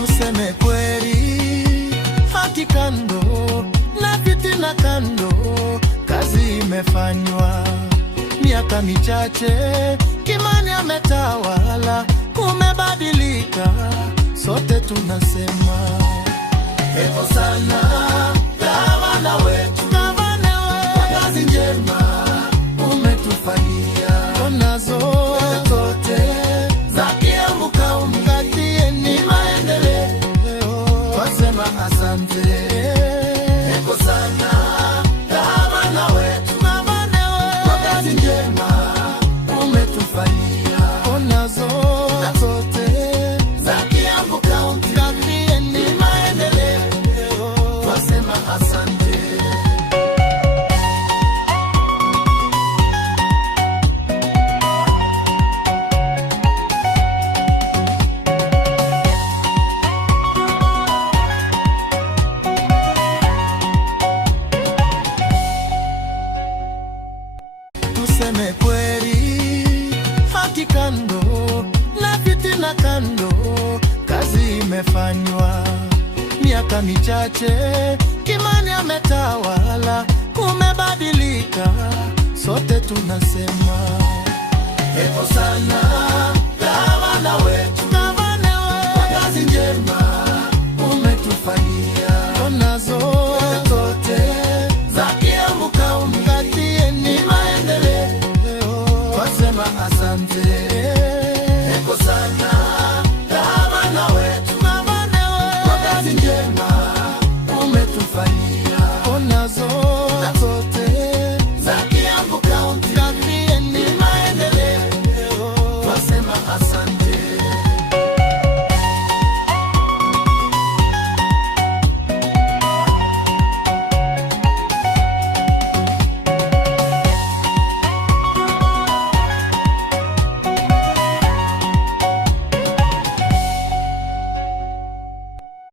Tuseme kweli, haki kando na fitina kando, kazi imefanywa. Miaka michache Kimani ametawala, kumebadilika, sote tunasema heko sana gavana wetu, kwa kazi njema umetufanyia. Tunazo zote za Kiambu Kaunti ni maendeleo, twasema asante. Heko sana gavana wetu, kwa kazi njema umetufanyia. Tunazo zote za Kiambu Kaunti ni maendeleo, twasema asante. Tuseme kweli, haki kando na fitina kando, kazi imefanywa. Miaka michache Kimani ametawala, kumebadilika, sote tunasema heko sana gavana wetu.